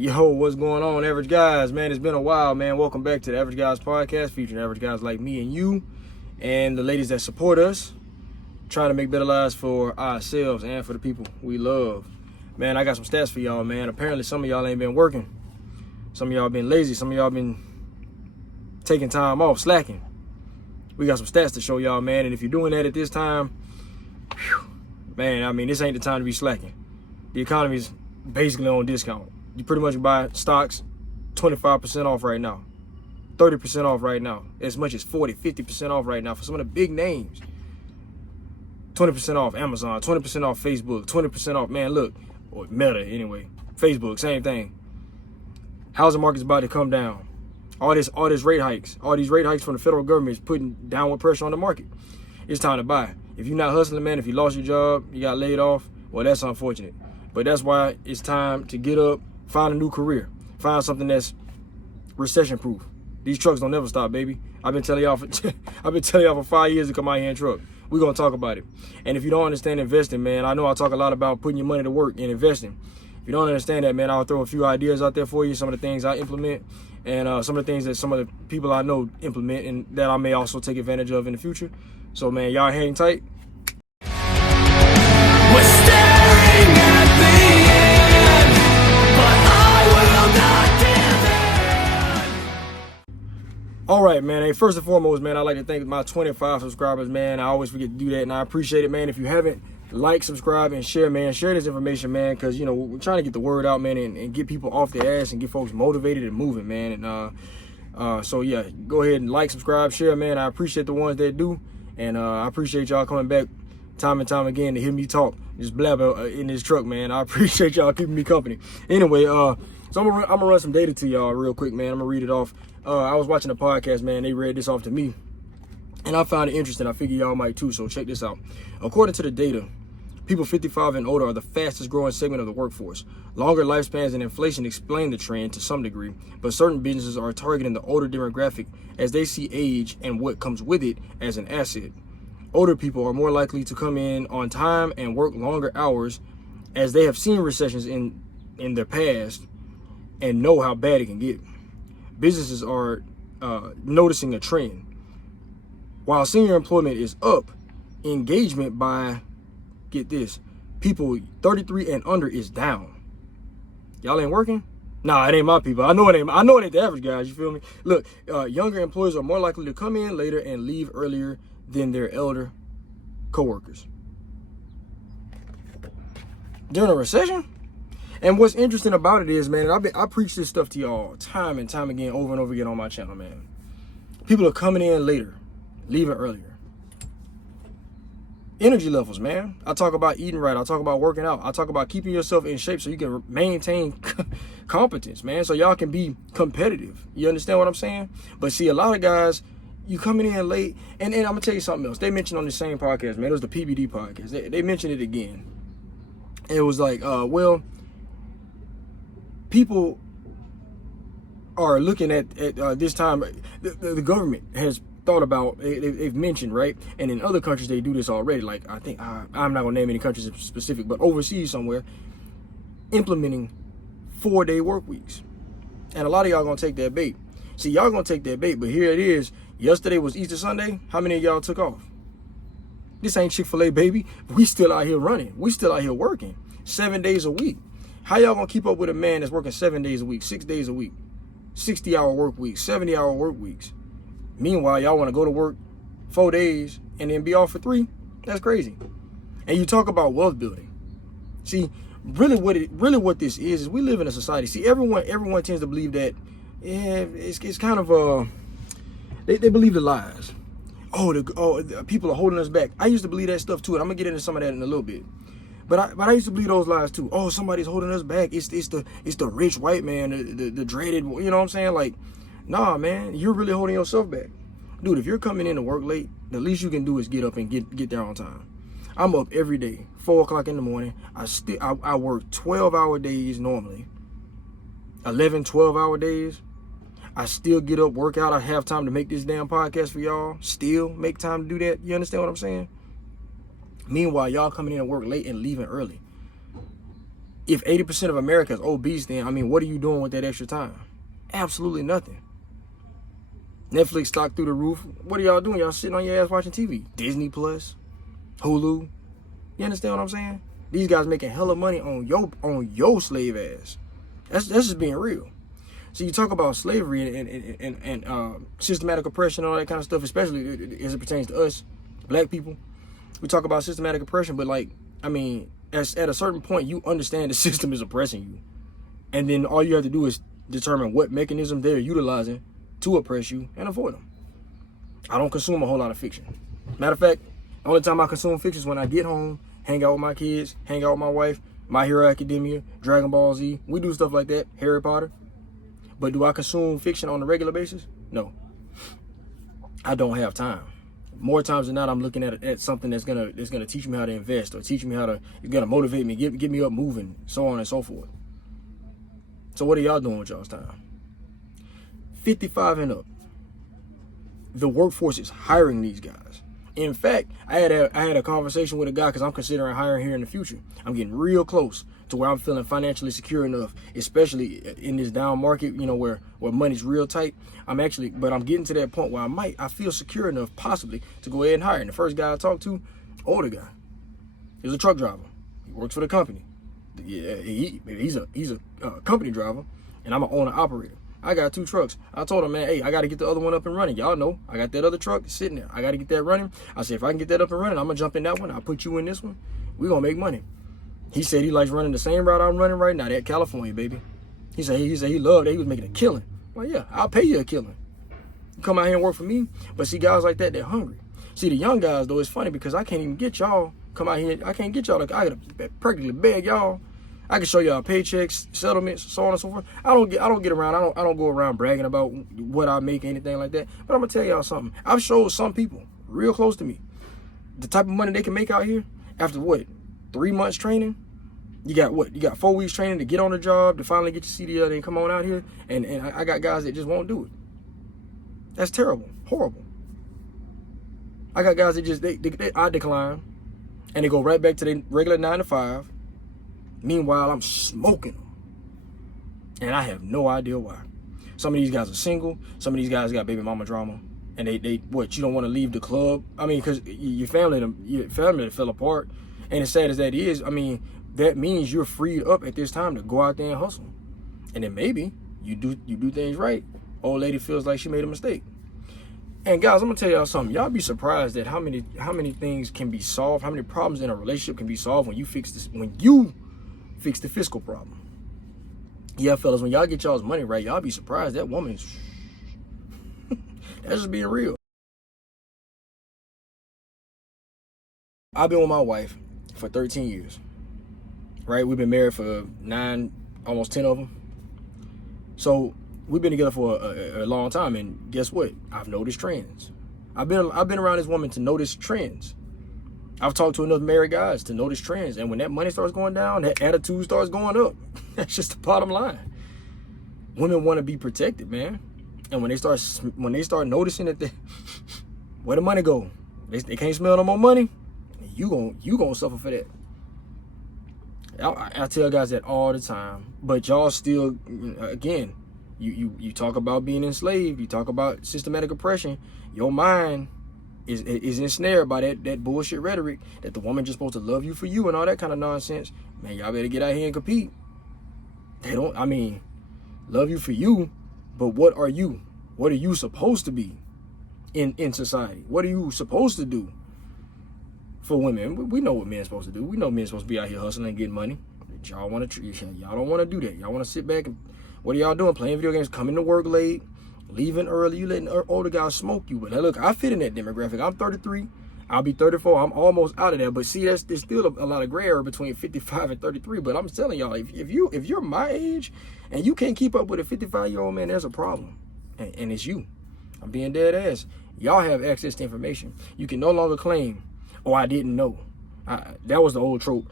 Yo, what's going on, Average Guys? Man, it's been a while, man. Welcome back to the Average Guys podcast, featuring average guys like me and you, and the ladies that support us, trying to make better lives for ourselves and for the people we love. Man, I got some stats for y'all, man. Apparently, some of y'all ain't been working. Some of y'all been lazy. Some of y'all been taking time off, slacking. We got some stats to show y'all, man. And if you're doing that at this time, man, I mean, this ain't the time to be slacking. The economy's basically on discount. You pretty much buy stocks 25% off right now, 30% off right now, as much as 40, 50% off right now for some of the big names. 20% off Amazon, 20% off Facebook, 20% off, man, look, or Meta anyway, Facebook, same thing. Housing market's about to come down. All these rate hikes from the federal government is putting downward pressure on the market. It's time to buy. If you're not hustling, man, if you lost your job, you got laid off, well, that's unfortunate. But that's why it's time to get up, find a new career, find something that's recession-proof. These trucks don't never stop, baby. I've been telling y'all for 5 years to come out here in truck. We're gonna talk about it. And if you don't understand investing, man, I know I talk a lot about putting your money to work and investing. If you don't understand that, man, I'll throw a few ideas out there for you, some of the things I implement, and some of the things that some of the people I know implement, and that I may also take advantage of in the future. So, man, y'all hang tight. We're staring at the end, but I will not give in. All right, man. Hey, first and foremost, man, I'd like to thank my 25 subscribers, man. I always forget to do that, and I appreciate it, man. If you haven't, like, subscribe, and share, man. Share this information, man, because, you know, we're trying to get the word out, man, and get people off their ass and get folks motivated and moving, man. And so, yeah, go ahead and like, subscribe, share, man. I appreciate the ones that do, and I appreciate y'all coming back time and time again to hear me talk, just blabber in this truck, man. I appreciate y'all keeping me company. Anyway, so I'm gonna run some data to y'all real quick, man. I'm gonna read it off. I was watching a podcast, man. They read this off to me, and I found it interesting. I figure y'all might too, so check this out. According to the data, people 55 and older are the fastest growing segment of the workforce. Longer lifespans and inflation explain the trend to some degree, but certain businesses are targeting the older demographic as they see age and what comes with it as an asset. Older people are more likely to come in on time and work longer hours, as they have seen recessions in their past and know how bad it can get. Businesses are noticing a trend. While senior employment is up, engagement by, get this, people 33 and under is down. Y'all ain't working? Nah, it ain't my people. I know it ain't the average guys, you feel me? Look, younger employees are more likely to come in later and leave earlier than their elder coworkers. During a recession? And what's interesting about it is, man, I preach this stuff to y'all time and time again, over and over again on my channel, man. People are coming in later, leaving earlier. Energy levels, man. I talk about eating right. I talk about working out. I talk about keeping yourself in shape so you can maintain competence, man, so y'all can be competitive. You understand what I'm saying? But see, a lot of guys, you coming in late, and I'm gonna tell you something else. They mentioned on the same podcast, man. It was the PBD podcast. They mentioned it again. It was like, well, people are looking at this time. The government has thought about. They've mentioned, right, and in other countries they do this already. Like, I think I'm not gonna name any countries specific, but overseas somewhere, implementing 4-day work weeks, and a lot of y'all gonna take that bait. See, y'all gonna take that bait, but here it is. Yesterday was Easter Sunday. How many of y'all took off? This ain't Chick-fil-A, baby. We still out here running. We still out here working 7 days a week. How y'all gonna keep up with a man that's working 7 days a week, 6 days a week, 60-hour work weeks, 70-hour work weeks? Meanwhile, y'all wanna go to work 4 days and then be off for 3? That's crazy. And you talk about wealth building. See, really what this is we live in a society. See, everyone tends to believe that, yeah, it's kind of they believe the lies. The people are holding us back. I used to believe that stuff too, and I'm gonna get into some of that in a little bit. But I used to believe those lies too. Oh, somebody's holding us back. It's the rich white man, the dreaded. You know what I'm saying? Like, nah, man, you're really holding yourself back, dude. If you're coming in to work late, the least you can do is get up and get there on time. I'm up every day, 4 o'clock in the morning. I work 12-hour days normally, 11, 12-hour days. I still get up, work out. I have time to make this damn podcast for y'all. Still make time to do that. You understand what I'm saying? Meanwhile, y'all coming in and work late and leaving early. If 80% of America is obese, then, I mean, what are you doing with that extra time? Absolutely nothing. Netflix stock through the roof. What are y'all doing? Y'all sitting on your ass watching TV. Disney Plus, Hulu. You understand what I'm saying? These guys making hella money on your slave ass. That's just being real. So you talk about slavery and systematic oppression and all that kind of stuff, especially as it pertains to us, black people. We talk about systematic oppression, but like, I mean, at a certain point, you understand the system is oppressing you. And then all you have to do is determine what mechanism they're utilizing to oppress you and avoid them. I don't consume a whole lot of fiction. Matter of fact, the only time I consume fiction is when I get home, hang out with my kids, hang out with my wife, My Hero Academia, Dragon Ball Z. We do stuff like that, Harry Potter. But do I consume fiction on a regular basis? No. I don't have time. More times than not, I'm looking at something that's gonna teach me how to invest or teach me how to, gonna motivate me, get me up moving, so on and so forth. So what are y'all doing with y'all's time? 55 and up. The workforce is hiring these guys. In fact, I had a conversation with a guy because I'm considering hiring here in the future. I'm getting real close to where I'm feeling financially secure enough, especially in this down market, you know, where money's real tight. But I'm getting to that point where I feel secure enough possibly to go ahead and hire. And the first guy I talked to, older guy, he was a truck driver. He works for the company. Yeah, he's a company driver, and I'm an owner operator. I got 2 trucks. I told him, man, hey, I got to get the other one up and running. Y'all know I got that other truck sitting there. I got to get that running. I said, if I can get that up and running, I'm going to jump in that one. I'll put you in this one. We're going to make money. He said he likes running the same route I'm running right now, that California, baby. He said he loved that. He was making a killing. Well, yeah, I'll pay you a killing. You come out here and work for me. But see, guys like that, they're hungry. See, the young guys, though, it's funny because I can't even get y'all come out here. I can't get y'all. I got to practically beg y'all. I can show y'all paychecks, settlements, so on and so forth. I don't get around. I don't go around bragging about what I make, anything like that. But I'm gonna tell y'all something. I've showed some people real close to me the type of money they can make out here after 3 months training. You got 4 weeks training to get on the job, to finally get your CDL, and come on out here. And I got guys that just won't do it. That's terrible, horrible. I got guys that just I decline, and they go right back to their regular 9 to 5. Meanwhile, I'm smoking them. And I have no idea why. Some of these guys are single. Some of these guys got baby mama drama. And you don't want to leave the club? I mean, because your family fell apart. And as sad as that is, I mean, that means you're freed up at this time to go out there and hustle. And then maybe you do things right. Old lady feels like she made a mistake. And guys, I'm gonna tell y'all something. Y'all be surprised at how many things can be solved, how many problems in a relationship can be solved when you fix the fiscal problem. Yeah, fellas, when y'all get y'all's money right, y'all be surprised that woman's that's just being real. I've been with my wife for 13 years, right? We've been married for 9, almost 10 of them. So we've been together for a long time, and guess what? I've noticed trends. I've been around this woman to notice trends. I've talked to enough married guys to notice trends, and when that money starts going down, that attitude starts going up. That's just the bottom line. Women want to be protected, man, and when they start noticing that where the money go, they can't smell no more money. You gonna suffer for that. I tell guys that all the time, but y'all still, again, you talk about being enslaved, you talk about systematic oppression. Your mind is ensnared by that bullshit rhetoric that the woman just supposed to love you for you and all that kind of nonsense. Man, y'all better get out here and compete. Love you for you, but what are you? What are you supposed to be in society? What are you supposed to do for women? We know what men's supposed to do. We know men's supposed to be out here hustling and getting money. Y'all don't want to do that. Y'all want to sit back and, what are y'all doing? Playing video games, coming to work late, leaving early. You letting older guys smoke you. But now look, I fit in that demographic. I'm 33. I'll be 34. I'm almost out of there. But see, there's still a lot of gray area between 55 and 33. But I'm telling y'all, if you're my age and you can't keep up with a 55-year-old man, there's a problem. And it's you. I'm being dead ass. Y'all have access to information. You can no longer claim, oh, I didn't know. That was the old trope.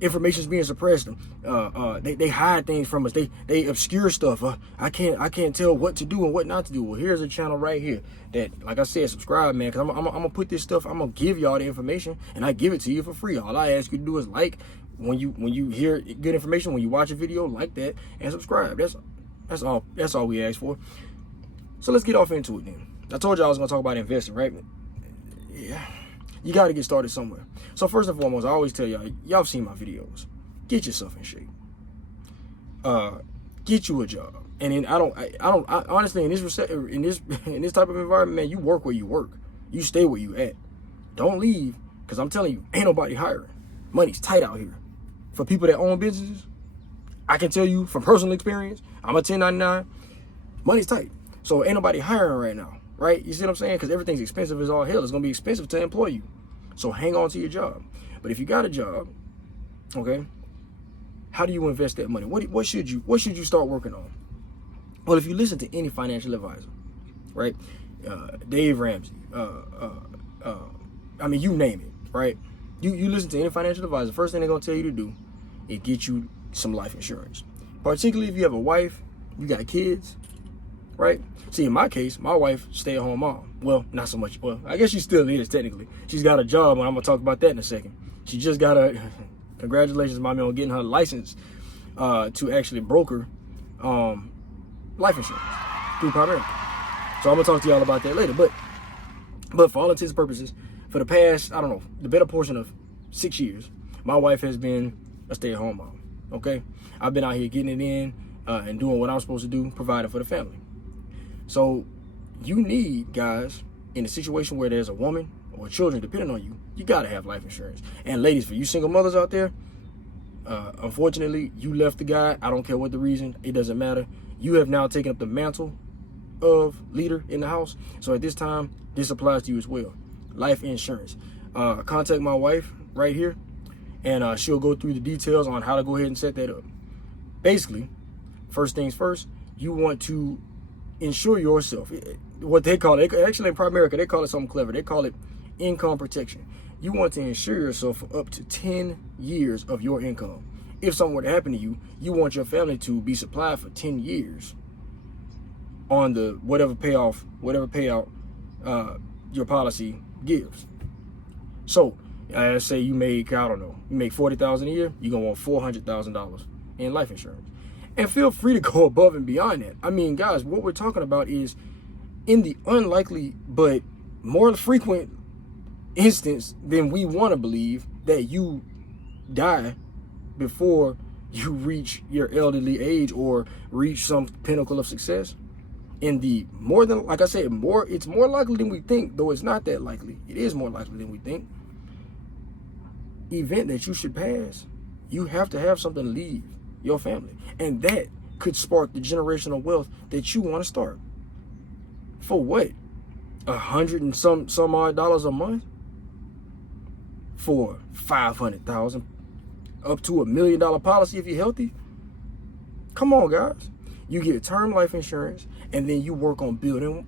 information is being suppressed. They hide things from us. They obscure stuff. I can't tell what to do and what not to do. Well, here's a channel right here that, like I said, subscribe, man, because I'm gonna put this stuff. I'm gonna give y'all the information, and I give it to you for free. All I ask you to do is like when you hear good information, when you watch a video, like that and subscribe. That's all we ask for. So let's get off into it then. I told you I was gonna talk about investing, right? Yeah. You got to get started somewhere. So first and foremost, I always tell y'all have seen my videos. Get yourself in shape. Get you a job. And then I honestly in this type of environment, man, you work where you work. You stay where you at. Don't leave, because I'm telling you, ain't nobody hiring. Money's tight out here. For people that own businesses, I can tell you from personal experience, I'm a 1099, money's tight. So ain't nobody hiring right now. Right? You see what I'm saying? Because everything's expensive as all hell. It's going to be expensive to employ you. So hang on to your job. But if you got a job, okay, how do you invest that money? What should you start working on? Well, if you listen to any financial advisor, right? Dave Ramsey, I mean, you name it, right? You listen to any financial advisor, first thing they're going to tell you to do is get you some life insurance. Particularly if you have a wife, you got kids, right? See, in my case, my wife, stay-at-home mom. Well, not so much. Well, I guess she still is, technically. She's got a job, and I'm going to talk about that in a second. She just got congratulations, mommy, on getting her license to actually broker life insurance through Primerica. So I'm going to talk to y'all about that later. But for all intents and purposes, for the past, I don't know, the better portion of 6 years, my wife has been a stay-at-home mom, okay? I've been out here getting it in and doing what I'm supposed to do, providing for the family. So you need, guys, in a situation where there's a woman or children depending on you, you got to have life insurance. And ladies, for you single mothers out there, unfortunately, you left the guy. I don't care what the reason. It doesn't matter. You have now taken up the mantle of leader in the house. So at this time, this applies to you as well. Life insurance. Contact my wife right here, and she'll go through the details on how to go ahead and set that up. Basically, first things first, you want to insure yourself. What they call it, actually in Primerica, they call it something clever. They call it income protection. You want to insure yourself for up to 10 years of your income. If something were to happen to you, you want your family to be supplied for 10 years on the whatever payout your policy gives. So, say you make, I don't know, you make $40,000 a year, you're gonna want $400,000 in life insurance. And feel free to go above and beyond that. I mean, guys, what we're talking about is in the unlikely but more frequent instance than we want to believe that you die before you reach your elderly age or reach some pinnacle of success. In the more than, like I said, it's more likely than we think, though it's not that likely. It is more likely than we think. Event that you should pass, you have to have something to leave your family. And that could spark the generational wealth that you want to start. For what? $100 and some odd dollars a month? For $500,000, up to $1 million policy if you're healthy? Come on, guys. You get term life insurance, and then you work on building,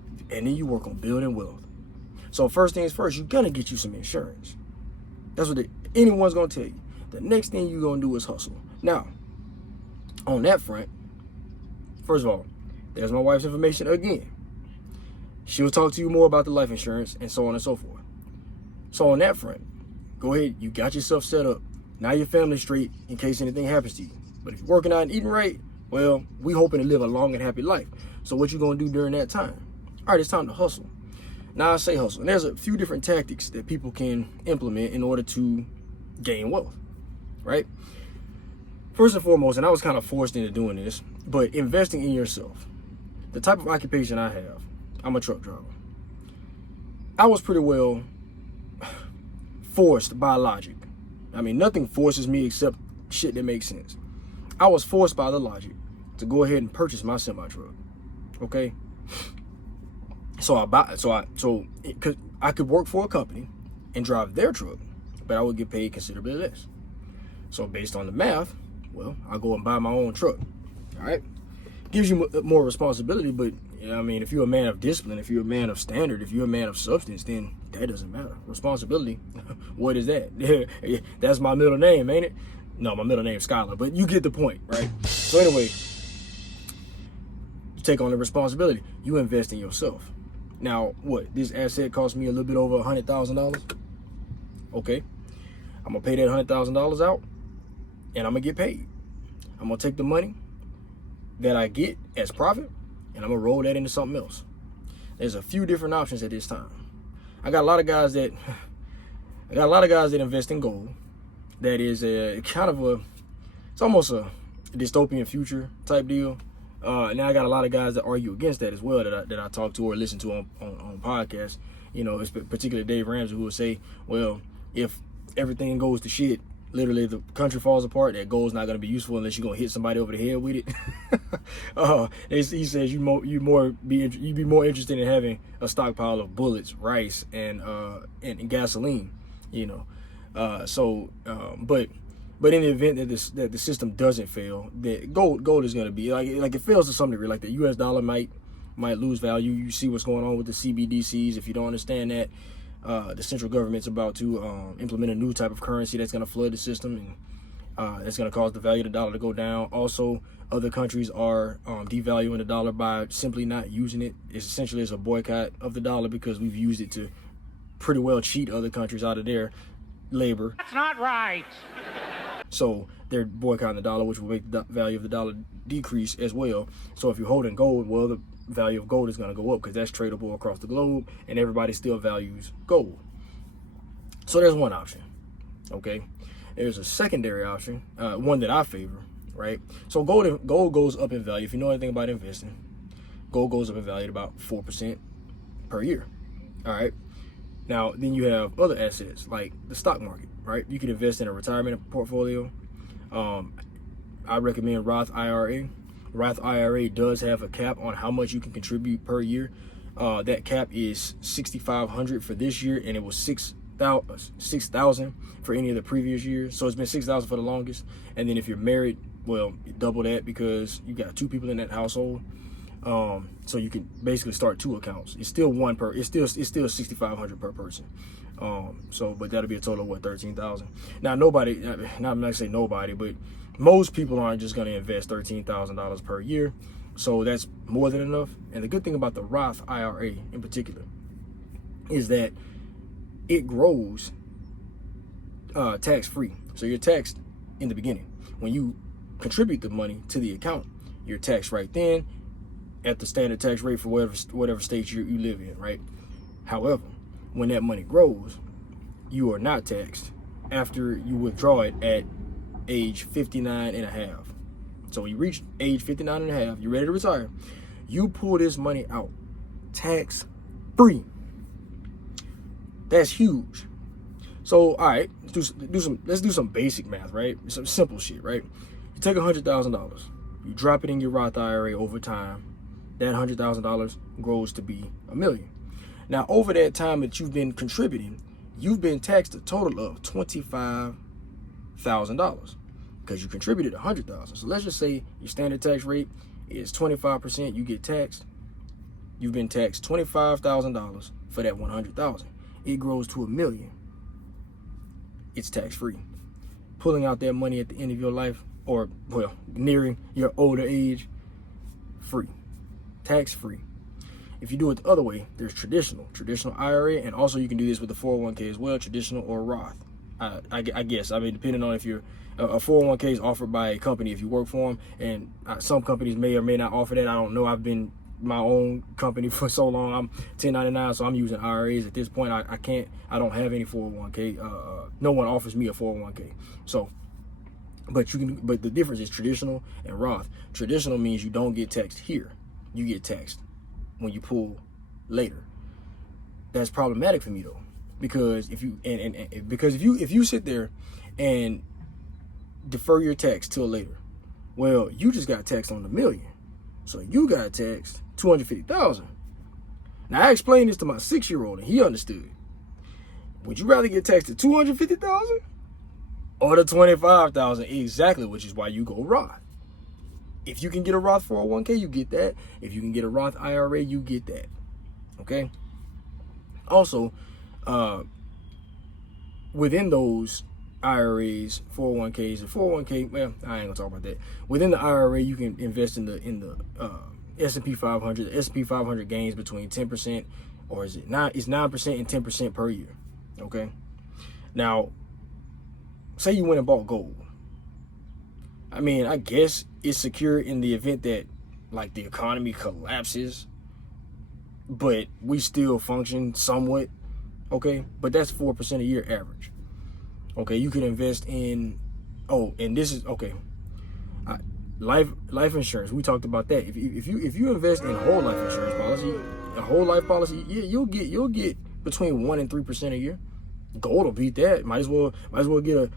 wealth. So first things first, you're gonna get you some insurance. That's what anyone's gonna tell you. The next thing you're gonna do is hustle. Now, on that front, first of all, there's my wife's information again. She'll talk to you more about the life insurance and so on and so forth. So on that front, go ahead, you got yourself set up. Now your family's straight in case anything happens to you. But if you're working out and eating right, well, we hoping to live a long and happy life. So what you gonna do during that time? All right, it's time to hustle. Now I say hustle. And there's a few different tactics that people can implement in order to gain wealth, right? First and foremost, and I was kind of forced into doing this, but investing in yourself. The type of occupation I have, I'm a truck driver. I was pretty well forced by logic. I mean, nothing forces me except shit that makes sense. I was forced by the logic to go ahead and purchase my semi-truck. Okay? So I could work for a company and drive their truck, but I would get paid considerably less. So based on the math, well, I'll go and buy my own truck. All right? Gives you more responsibility, but I mean, if you're a man of discipline, if you're a man of standard, if you're a man of substance, then that doesn't matter. Responsibility, what is that? That's my middle name, ain't it? No, my middle name's Skylar, but you get the point, right? So anyway, you take on the responsibility. You invest in yourself. Now, what? This asset cost me a little bit over $100,000. Okay, I'm gonna pay that $100,000 out, and I'm gonna get paid. I'm gonna take the money that I get as profit, and I'm gonna roll that into something else. There's a few different options at this time. I got a lot of guys that invest in gold. That is it's almost a dystopian future type deal. Now I got a lot of guys that argue against that as well, that I talk to or listen to on podcasts. You know, it's particularly Dave Ramsey, who will say, well, if everything goes to shit, literally the country falls apart, that gold's not going to be useful unless you're going to hit somebody over the head with it. He says you'd be more interested in having a stockpile of bullets, rice, and gasoline. You know, but in the event that the system doesn't fail, that gold is going to be like it fails to some degree. Like the U.S. dollar might lose value. You see what's going on with the CBDCs. If you don't understand that, the central government's about to implement a new type of currency that's going to flood the system, and it's going to cause the value of the dollar to go down. Also, other countries are devaluing the dollar by simply not using it. It's essentially a boycott of the dollar because we've used it to pretty well cheat other countries out of their labor. That's not right. So they're boycotting the dollar, which will make the value of the dollar decrease as well. So if you're holding gold, well, the value of gold is going to go up because that's tradable across the globe, and everybody still values gold. So there's one option. Okay, there's a secondary option, one that I favor. Right. So gold goes up in value. If you know anything about investing, gold goes up in value at about 4% per year. All right. Now, then you have other assets like the stock market, right? You can invest in a retirement portfolio. I recommend Roth IRA. Roth IRA does have a cap on how much you can contribute per year. That cap is $6,500 for this year, and it was $6,000 for any of the previous years. So it's been $6,000 for the longest. And then if you're married, well, double that because you got two people in that household. So you can basically start two accounts. It's still it's still $6,500 per person. But that'll be a total of what, $13,000. Now I'm not gonna say nobody, but most people aren't just gonna invest $13,000 per year. So that's more than enough. And the good thing about the Roth IRA in particular is that it grows tax-free. So you're taxed in the beginning. When you contribute the money to the account, you're taxed right then at the standard tax rate for whatever state you live in, right? However, when that money grows, you are not taxed after you withdraw it at age 59 and a half. So when you reach age 59 and a half, you're ready to retire, you pull this money out tax free. That's huge. So, all right, let's do some basic math, right? Some simple shit, right? You take $100,000, you drop it in your Roth IRA over time. That $100,000 grows to be $1 million. Now, over that time that you've been contributing, you've been taxed a total of $25,000 because you contributed $100,000. So let's just say your standard tax rate is 25%. You get taxed. You've been taxed $25,000 for that $100,000. It grows to $1 million. It's tax free. Pulling out that money at the end of your life, or well, nearing your older age, free. Tax free. If you do it the other way, there's traditional IRA, and also you can do this with the 401k as well, traditional or Roth. I guess, I mean, depending on if you're a 401k is offered by a company if you work for them, and some companies may or may not offer that. I don't know. I've been my own company for so long. I'm 1099, so I'm using IRAs at this point. I don't have any 401k. No one offers me a 401k. So, but the difference is traditional and Roth. Traditional means you don't get taxed here. You get taxed when you pull later. That's problematic for me though, because if you sit there and defer your tax till later, well, you just got taxed on $1 million, so you got taxed $250,000. Now I explained this to my 6-year-old and he understood. Would you rather get taxed at $250,000 or the $25,000? Exactly, which is why you go Roth. If you can get a Roth 401k, you get that. If you can get a Roth IRA, you get that. Okay. Also, within those IRAs, 401ks, and 401k. Well, I ain't gonna talk about that. Within the IRA, you can invest in the S&P 500. The S&P 500 gains between 10%, or is it not? It's 9% and 10% per year. Okay. Now, say you went and bought gold. I mean, I guess it's secure in the event that like the economy collapses, but we still function somewhat. Okay, but that's 4% a year average. Okay, you could invest in, and this is okay. Life insurance. We talked about that. If you invest in a whole life insurance policy, yeah, you'll get between 1% and 3% a year. Gold will beat that. Might as well get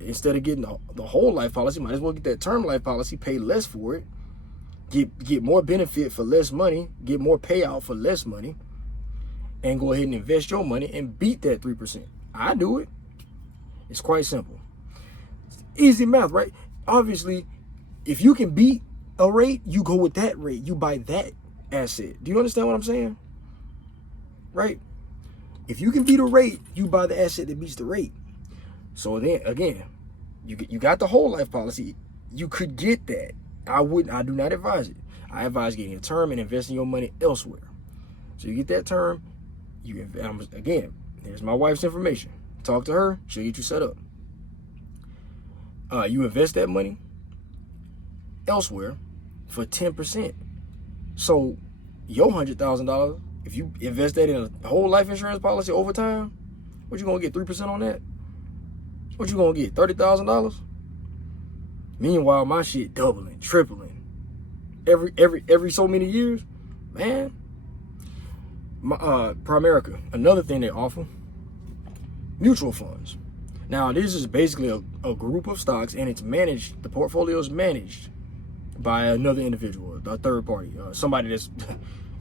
instead of getting the whole life policy, might as well get that term life policy. Pay less for it. Get more benefit for less money. Get more payout for less money. And go ahead and invest your money and beat that 3%. I do it. It's quite simple. Easy math, right? Obviously, if you can beat a rate, you go with that rate. You buy that asset. Do you understand what I'm saying? Right? If you can beat a rate, you buy the asset that beats the rate. So then, again, you got the whole life policy. You could get that. I do not advise it. I advise getting a term and investing your money elsewhere. So you get that term. Again, there's my wife's information. Talk to her. She'll get you set up. You invest that money elsewhere for 10%. So your $100,000, if you invest that in a whole life insurance policy over time, what you gonna get? 3% on that? What you gonna get? $30,000? Meanwhile, my shit doubling, tripling every so many years, man. Primerica, another thing they offer, mutual funds. Now, this is basically a group of stocks, and it's managed. The portfolio is managed by another individual, a third party, somebody that's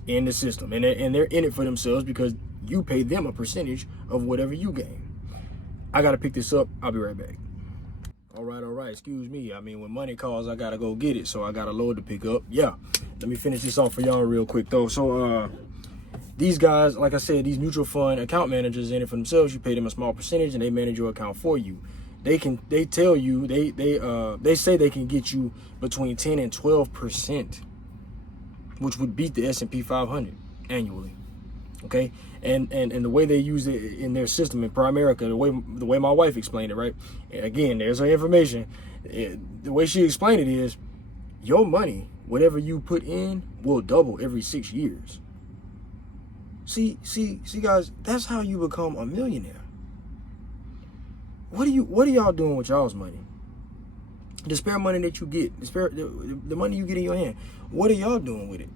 in the system, and they're in it for themselves because you pay them a percentage of whatever you gain. I gotta pick this up. I'll be right back. All right. Excuse me. I mean, when money calls, I gotta go get it, so I got a load to pick up. Yeah. Let me finish this off for y'all real quick though. So, these guys, like I said, these mutual fund account managers in it for themselves. You pay them a small percentage, and they manage your account for you. They tell you they say they can get you between 10 and 12%, which would beat the S&P 500 annually. Okay, and the way they use it in their system in Primerica, the way my wife explained it, right? And again, there's her information. The way she explained it is, your money, whatever you put in, will double every 6 years. See, guys, that's how you become a millionaire. What are y'all doing with y'all's money? The spare money that you get, the money you get in your hand, what are y'all doing with it?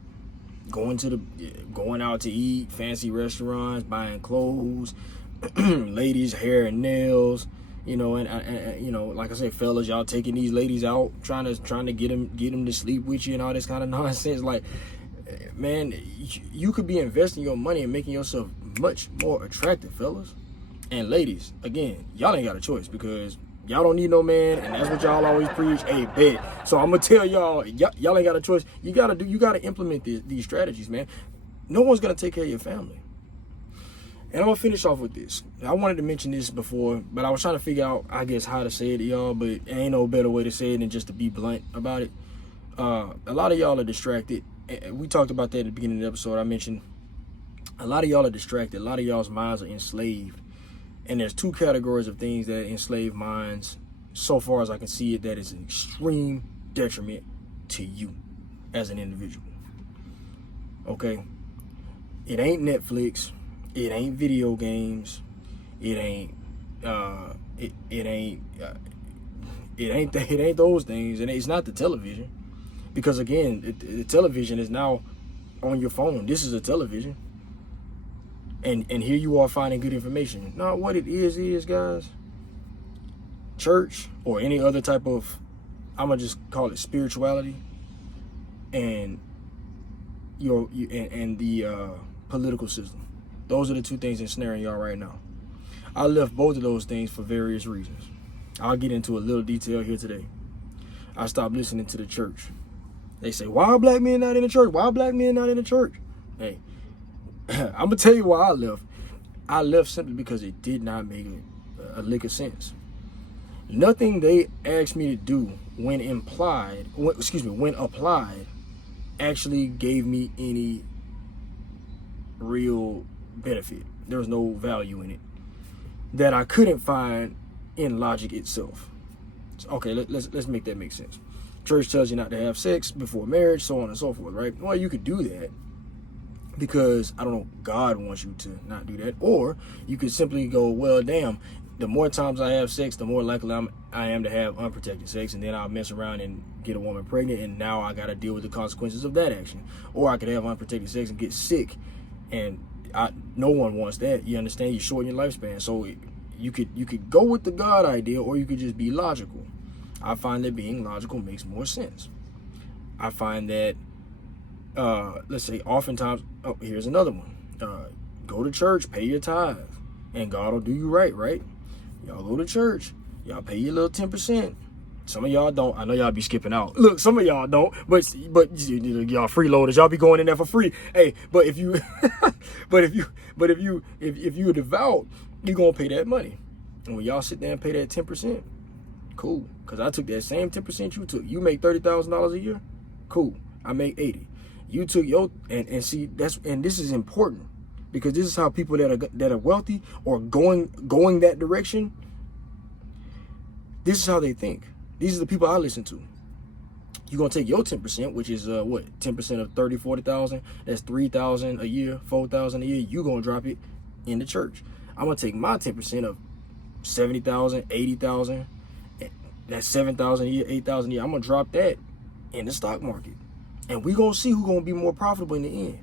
Going out to eat, fancy restaurants, buying clothes, ladies' hair and nails, and you know, like I said, fellas, y'all taking these ladies out, trying to get them to sleep with you and all this kind of nonsense. Like, man, you could be investing your money and making yourself much more attractive, fellas. And ladies, again, y'all ain't got a choice because y'all don't need no man, and that's what y'all always preach. Hey, bet. So I'm gonna tell y'all ain't got a choice. You gotta implement these strategies, man. No one's gonna take care of your family. And I'm gonna finish off with this. I wanted to mention this before, but I was trying to figure out, I guess, how to say it to y'all, but ain't no better way to say it than just to be blunt about it. A lot of y'all are distracted. We talked about that at the beginning of the episode. I mentioned a lot of y'all are distracted. A lot of y'all's minds are enslaved. And there's two categories of things that enslave minds, so far as I can see it, that is an extreme detriment to you as an individual. Okay? It ain't Netflix. It ain't video games. It ain't those things. And it's not the television. Because again, the television is now on your phone. This is a television. And here you are finding good information. Now, what it is, guys, church or any other type of, I'm gonna just call it spirituality, and the political system. Those are the two things ensnaring y'all right now. I left both of those things for various reasons. I'll get into a little detail here today. I stopped listening to the church. They say, why are black men not in the church? Why are black men not in the church? Hey, I'm gonna tell you why I left. I left simply because it did not make a lick of sense. Nothing they asked me to do when applied, actually gave me any real benefit. There was no value in it that I couldn't find in logic itself. So, okay, let's make that make sense. Church tells you not to have sex before marriage, so on and so forth, right? Well, you could do that because, I don't know, God wants you to not do that. Or you could simply go, well, damn, the more times I have sex, the more likely I am to have unprotected sex, and then I'll mess around and get a woman pregnant, and now I got to deal with the consequences of that action. Or I could have unprotected sex and get sick, and no one wants that. You understand? You shorten your lifespan. So you could go with the God idea, or you could just be logical. I find that being logical makes more sense. I find that, let's say, oftentimes, here's another one. Go to church, pay your tithe, and God will do you right? Y'all go to church, y'all pay your little 10%. Some of y'all don't. I know y'all be skipping out. Look, some of y'all don't, but y'all freeloaders, y'all be going in there for free. Hey, but if you, if you devout, you gonna pay that money. And when y'all sit there and pay that 10%, cool. Cause I took that same 10% you took. You make $30,000 a year, cool. I make 80. You took your and see this is important because this is how people that are wealthy or going that direction. This is how they think. These are the people I listen to. You're gonna take your 10%, which is 10% of 30, 40,000. That's 3,000 a year, 4,000 a year. You gonna drop it in the church. I'm gonna take my 10% of 70,000, 80,000. That's 7,000 a year, 8,000 a year. I'm gonna drop that in the stock market, and we gonna see who's gonna be more profitable in the end.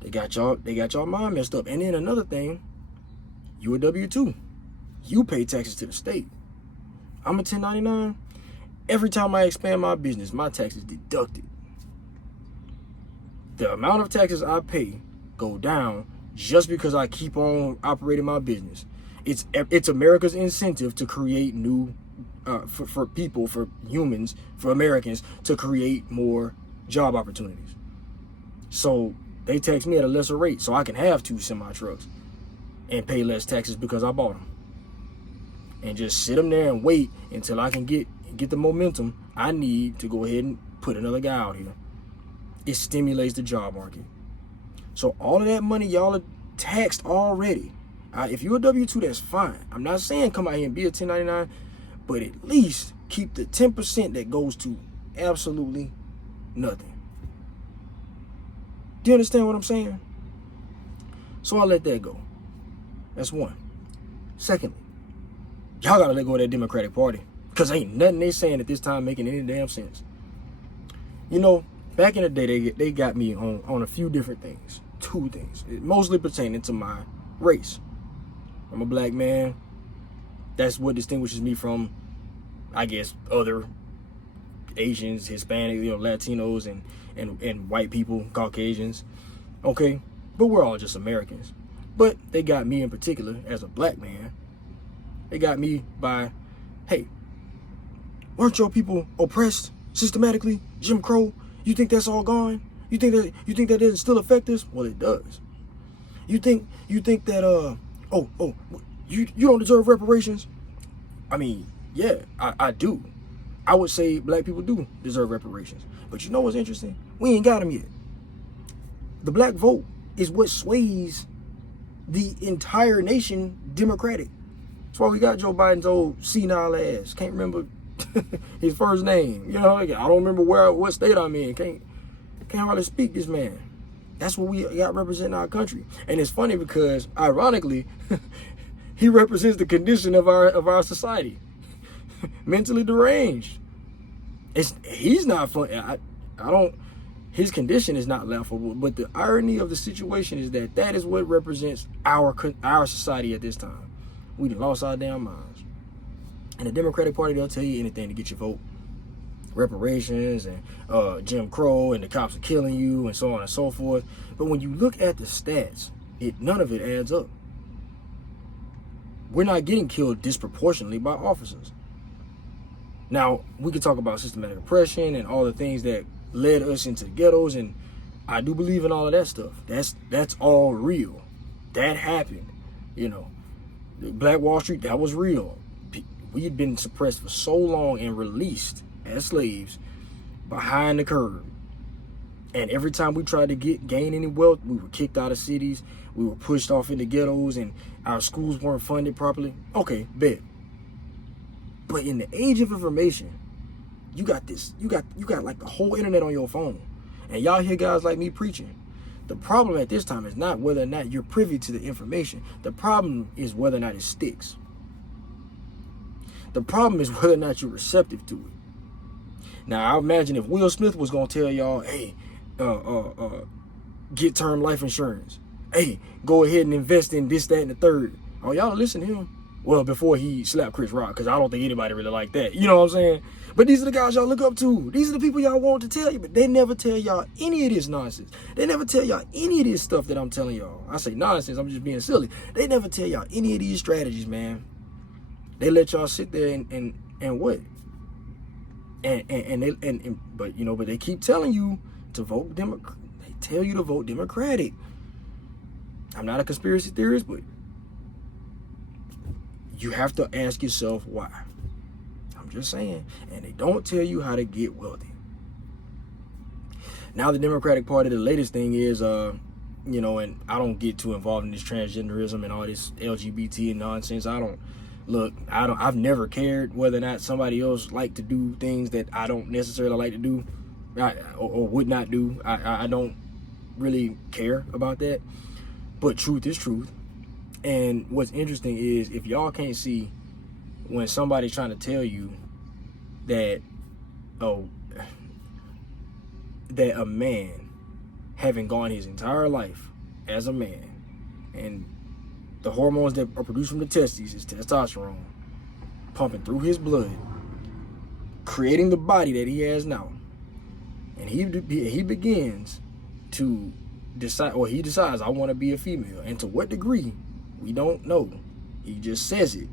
They got y'all mind messed up. And then another thing, you a W-2. You pay taxes to the state. I'm a 1099. Every time I expand my business, my taxes deducted. The amount of taxes I pay go down just because I keep on operating my business. It's America's incentive to create new, for people, for humans, for Americans to create more job opportunities. So they tax me at a lesser rate so I can have 2 semi-trucks and pay less taxes because I bought them. And just sit them there and wait until I can get the momentum I need to go ahead and put another guy out here. It stimulates the job market. So all of that money y'all are taxed already. If you're a W-2, that's fine. I'm not saying come out here and be a 1099, but at least keep the 10% that goes to absolutely nothing. Do you understand what I'm saying? So I let that go. That's one. Secondly, y'all gotta let go of that Democratic Party, because ain't nothing they saying at this time making any damn sense. You know, back in the day, they got me on a few different things. 2 things, mostly pertaining to my race. I'm a black man. That's what distinguishes me from, I guess, other Asians, Hispanic, Latinos, and white people, Caucasians. Okay, but we're all just Americans. But they got me in particular as a black man. They got me by, hey, weren't your people oppressed systematically? Jim Crow? You think that's all gone? You think that doesn't still affect us? Well, it does. You think that you don't deserve reparations? I mean, yeah, I do. I would say black people do deserve reparations. But you know what's interesting? We ain't got them yet. The black vote is what sways the entire nation Democratic. That's why we got Joe Biden's old senile ass. Can't remember his first name. You know, I don't remember what state I'm in. Can't hardly speak this man. That's what we got representing our country. And it's funny because, ironically, he represents the condition of our society. Mentally deranged. He's not funny. His condition is not laughable, but the irony of the situation is that is what represents our society at this time. We done lost our damn minds. And the Democratic Party, they'll tell you anything to get your vote. Reparations and Jim Crow and the cops are killing you and so on and so forth. But when you look at the stats, none of it adds up. We're not getting killed disproportionately by officers. Now, we could talk about systematic oppression and all the things that led us into the ghettos, and I do believe in all of that stuff. That's all real. That happened. You know, Black Wall Street, that was real. We had been suppressed for so long and released as slaves behind the curb. And every time we tried to gain any wealth, we were kicked out of cities. We were pushed off into ghettos, and our schools weren't funded properly. Okay, bet. But in the age of information, you got this. You got like the whole internet on your phone, and y'all hear guys like me preaching. The problem at this time is not whether or not you're privy to the information. The problem is whether or not it sticks. The problem is whether or not you're receptive to it. Now, I imagine if Will Smith was gonna tell y'all, hey, get term life insurance. Hey, go ahead and invest in this, that, and the third. Oh, y'all listen to him? Well, before he slapped Chris Rock, because I don't think anybody really like that. You know what I'm saying? But these are the guys y'all look up to. These are the people y'all want to tell you, but they never tell y'all any of this nonsense. They never tell y'all any of this stuff that I'm telling y'all. I say nonsense, I'm just being silly. They never tell y'all any of these strategies, man. They let y'all sit there and what? But they keep telling you to vote Democrat. They tell you to vote Democratic. I'm not a conspiracy theorist, but you have to ask yourself why. I'm just saying. And they don't tell you how to get wealthy. Now the Democratic Party, the latest thing is, and I don't get too involved in this transgenderism and all this LGBT and nonsense. I've never cared whether or not somebody else like to do things that I don't necessarily like to do or would not do. I don't really care about that. But truth is truth. And what's interesting is if y'all can't see when somebody's trying to tell you that, that a man having gone his entire life as a man, and the hormones that are produced from the testes is testosterone, pumping through his blood, creating the body that he has now, and he begins to decide, or he decides, I want to be a female. And to what degree, we don't know. He just says it.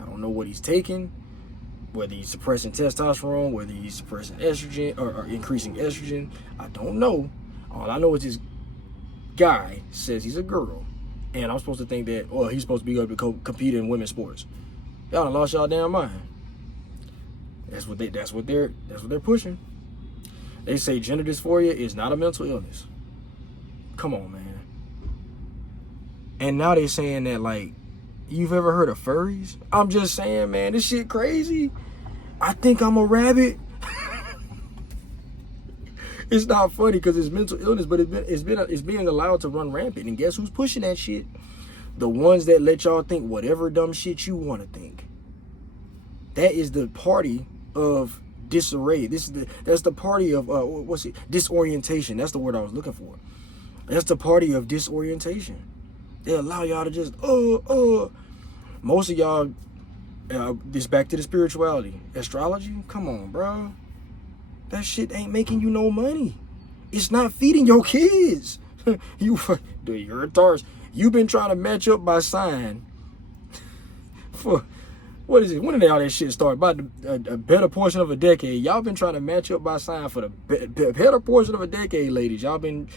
I don't know what he's taking, whether he's suppressing testosterone, whether he's suppressing estrogen or increasing estrogen. I don't know. All I know is this guy says he's a girl, and I'm supposed to think that, he's supposed to be able to compete in women's sports. Y'all done lost y'all damn mind. That's what they're pushing. They say gender dysphoria is not a mental illness. Come on, man. And now they're saying that, like, you've ever heard of furries? I'm just saying, man, this shit crazy. I think I'm a rabbit. It's not funny because it's mental illness, but it's being allowed to run rampant. And guess who's pushing that shit? The ones that let y'all think whatever dumb shit you want to think. That is the party of disarray. That's the party of disorientation. That's the word I was looking for. That's the party of disorientation. They allow y'all to just most of y'all this back to the spirituality. Astrology? Come on, bro. That shit ain't making you no money. It's not feeding your kids. You're retarded. You've been trying to match up by sign for what is it? When did all that shit start? About a better portion of a decade. Y'all been trying to match up by sign for the better portion of a decade, ladies. Y'all been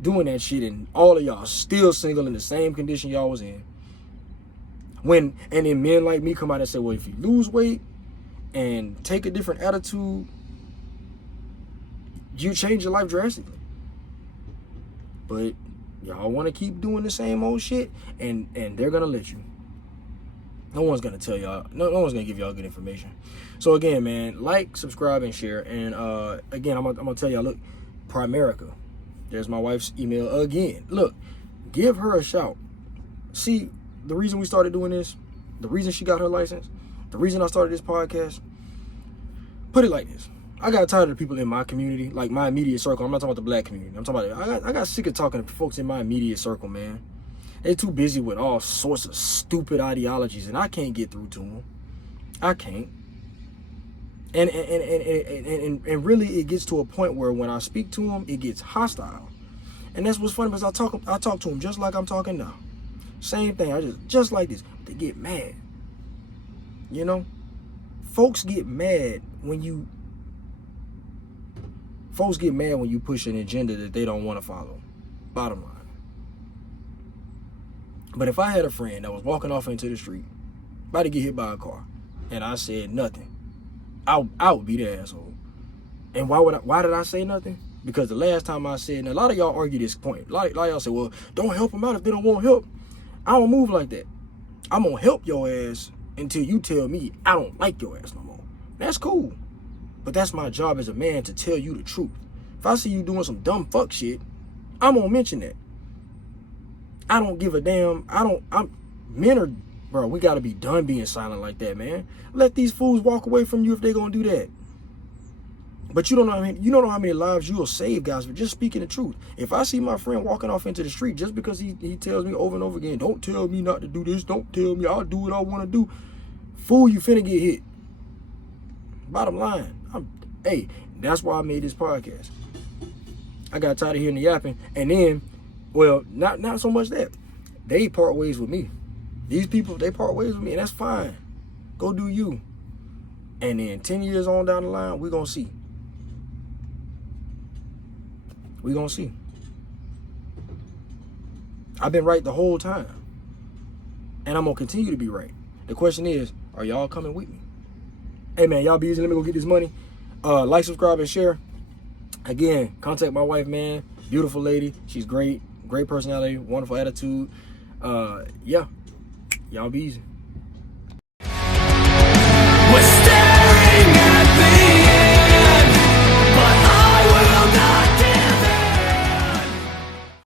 doing that shit, and all of y'all still single in the same condition y'all was in. And then men like me come out and say, well, if you lose weight and take a different attitude, you change your life drastically. But y'all want to keep doing the same old shit, and they're gonna let you. No one's gonna tell y'all. No one's gonna give y'all good information. So again, man, like, subscribe, and share. And again, I'm gonna tell y'all. Look, Primerica. There's my wife's email again. Look, give her a shout. See, the reason we started doing this, the reason she got her license, the reason I started this podcast. Put it like this. I got tired of the people in my community, like my immediate circle. I'm not talking about the black community. I'm talking about, I got sick of talking to folks in my immediate circle, man. They're too busy with all sorts of stupid ideologies, and I can't get through to them. I can't. And really, it gets to a point where when I speak to them, it gets hostile. And that's what's funny, because I talk to them just like I'm talking now. Same thing. I just like this. They get mad. You know, folks get mad when you push an agenda that they don't want to follow. Bottom line. But if I had a friend that was walking off into the street, about to get hit by a car, and I said nothing, I would be the asshole. And why did I say nothing? Because the last time I said, and a lot of y'all argue this point. A lot of y'all say, well, don't help them out if they don't want help. I don't move like that. I'm gonna help your ass until you tell me I don't like your ass no more. That's cool. But that's my job as a man, to tell you the truth. If I see you doing some dumb fuck shit, I'm gonna mention that. I don't give a damn. Men are, bro, we gotta be done being silent like that, man. Let these fools walk away from you if they gonna do that. But you don't know how many lives you'll save, guys, for just speaking the truth. If I see my friend walking off into the street just because he tells me over and over again, don't tell me not to do this, don't tell me, I'll do what I want to do. Fool, you finna get hit. Bottom line, hey, that's why I made this podcast. I got tired of hearing the yapping, and then, well, not so much that. They part ways with me. These people, they part ways with me, and that's fine. Go do you. And then 10 years on down the line, we're gonna see. We're gonna see. I've been right the whole time. And I'm gonna continue to be right. The question is, are y'all coming with me? Hey man, y'all be easy. Let me go get this money. Like, subscribe, and share. Again, contact my wife, man. Beautiful lady. She's great. Great personality. Wonderful attitude. Yeah. Y'all be easy.